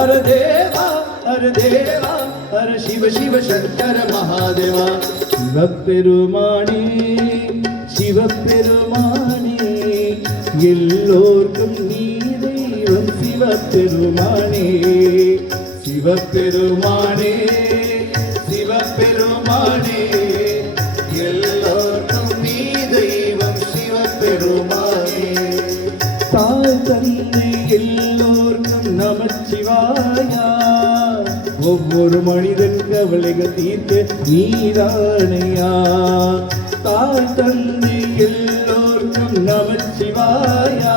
हर देवा हर शिव शिव शंकर महादेवा சிவபெருமானே சிவபெருமானே எல்லோர்க்கும் நீ தெய்வம் சிவபெருமானே சிவபெருமானே சிவபெருமானே எல்லோர்க்கும் நீ தெய்வம் சிவபெருமானே தாய் தந்தை எல்லோர்க்கும் நமச்சிவாயா ஒவ்வொரு மனிதன் கவலைகள் தீர்க்க நீதானையா தாய் தந்தை எல்லோர்க்கும் நமச்சிவாயா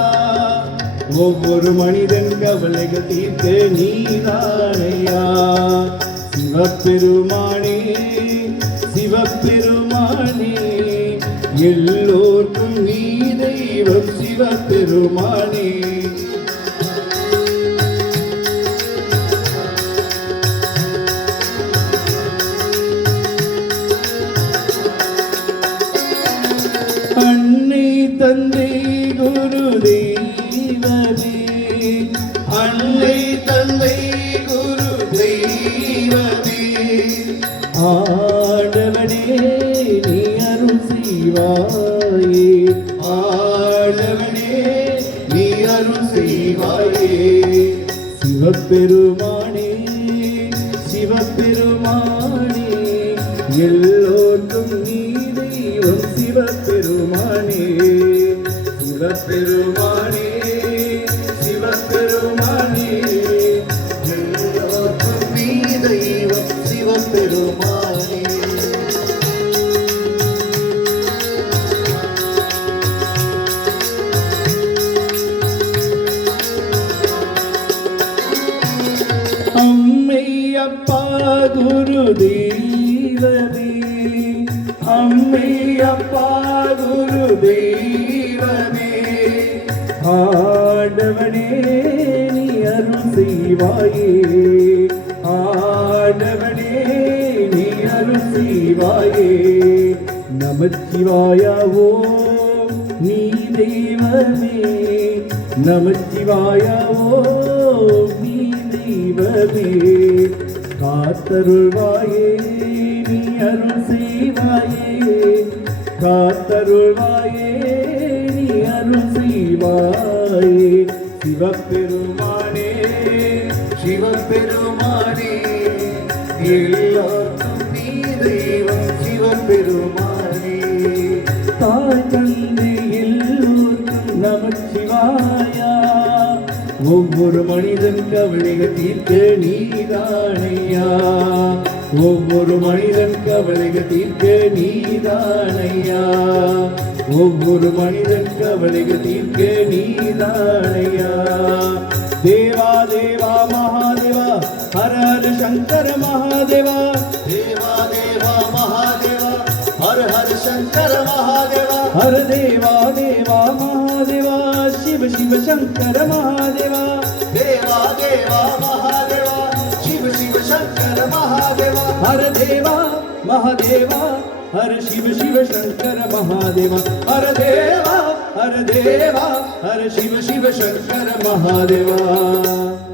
ஒவ்வொரு மனிதன் கவலைகள் தீர்க்க நீதானையா சிவபெருமானே சிவபெருமானே எல்லோர்க்கும் நீ தெய்வம் சிவபெருமானே அன்னை தந்தை குரு தெய்வமே அன்னை தந்தை குரு தெய்வமே ஆண்டவனே நீ அருள் செய்வாயே ஆண்டவனே நீ அருள் செய்வாயே சிவபெருமானே சிவபெருமானே எல்லோர்க்கும் நீ தெய்வம் சிவபெருமானே சிவபெருமானே சிவபெருமானே எல்லோர்க்கும் நீ தெய்வம் சிவபெருமானே அம்மை அப்பா குரு தெய்வமே அம்மை அப்பா குரு தெய்வமே ஆண்டவனே நீ அருள் செய்வாயே ஆண்டவனே நீ அருள் செய்வாயே நமச்சிவாயாவோ நீ தெய்வமே நமச்சிவாயாவோ நீ தெய்வமே காத்தருள்வாயே நீ அருள் செய்வாயே காத்தருள்வாயே நீ அருள் செய்வாயே சிவபெருமானே சிவபெருமானே எல்லோர்க்கும் நீ தெய்வம் சிவபெருமானே தாய் தந்தை எல்லோர்க்கும் நமச்சிவாயா ஒவ்வொரு மனிதன் கவலைகள் தீர்க்க நீதானையா ஒவ்வொரு மனிதன் கவலைகள் தீர்க்க நீதானையா ஒவ்வொரு மனிதன் கவலைகள் தீர்க்க நீதானையா தேவா தேவா மகாதேவா ஹர ஹர சங்கர மகாதேவா தேவா தேவா மகாதேவா ஹர ஹர சங்கர மகாதேவா ஹர தேவா தேவா மகாதேவா शिव शिव शंकर महादेवा देवा देवा महादेवा शिव शिव शंकर महादेवा हर देवा महादेवा हर शिव शिव शंकर महादेवा हर देवा हर शिव शिव शंकर महादेवा।